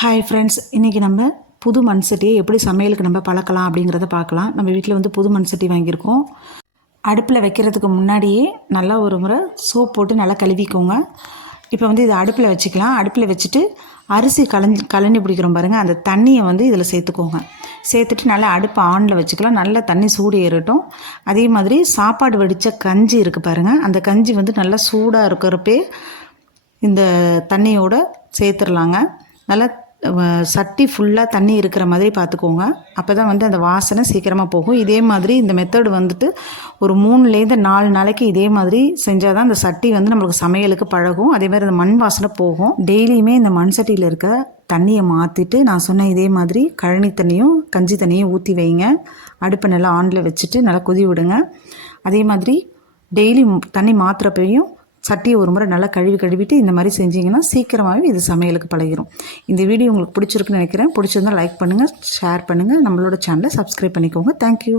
Hi friends, இன்றைக்கி நம்ம புது மண் சட்டியை எப்படி சமையலுக்கு நம்ம பழக்கலாம் அப்படிங்கிறத பார்க்கலாம். நம்ம வீட்டில் வந்து புது மண் சட்டி வாங்கியிருக்கோம். அடுப்பில் வைக்கிறதுக்கு முன்னாடியே நல்லா ஒரு முறை சோப் போட்டு நல்லா கழுவிக்கோங்க. இப்போ வந்து இதை அடுப்பில் வச்சுக்கலாம். அடுப்பில் வச்சுட்டு அரிசி கழனி பிடிக்கிறோம் பாருங்கள், அந்த தண்ணியை வந்து இதில் சேர்த்துக்கோங்க. சேர்த்துட்டு நல்லா அடுப்பை ஆனில் வச்சுக்கலாம். நல்லா தண்ணி சூடு ஏறட்டும். அதே மாதிரி சாப்பாடு வடித்த கஞ்சி இருக்குது பாருங்கள், அந்த கஞ்சி வந்து நல்லா சூடாக இருக்கிறப்பே இந்த தண்ணியோடு சேர்த்துடலாங்க. நல்லா சட்டி ஃபுல்லாக தண்ணி இருக்கிற மாதிரி பார்த்துக்கோங்க. அப்போ தான் வந்து அந்த வாசனை சீக்கிரமாக போகும். இதே மாதிரி இந்த மெத்தடு வந்துட்டு ஒரு 3-4 நாளைக்கு இதே மாதிரி செஞ்சால் தான் அந்த சட்டி வந்து நம்மளுக்கு சமையலுக்கு பழகும். அதே மாதிரி அந்த மண் வாசனை போகும். டெய்லியுமே இந்த மண் சட்டியில் இருக்க தண்ணியை மாற்றிட்டு நான் சொன்ன இதே மாதிரி கழனி தண்ணியும் கஞ்சி தண்ணியும் ஊற்றி வைங்க. அடுப்பை நல்லா ஆனில் வச்சுட்டு நல்லா கொதி விடுங்க. அதே மாதிரி டெய்லி தண்ணி மாற்றுறப்பையும் சட்டியை ஒரு முறை நல்லா கழுவிட்டு இந்த மாதிரி செஞ்சிங்கன்னா சீக்கிரமாகவே இது சமையலுக்கு பழகிடும். இந்த வீடியோ உங்களுக்கு பிடிச்சிருக்குன்னு நினைக்கிறேன். பிடிச்சிருந்தால் லைக் பண்ணுங்கள், ஷேர் பண்ணுங்கள், நம்மளோட சேனலை சப்ஸ்கிரைப் பண்ணிக்கோங்க. தேங்க்யூ.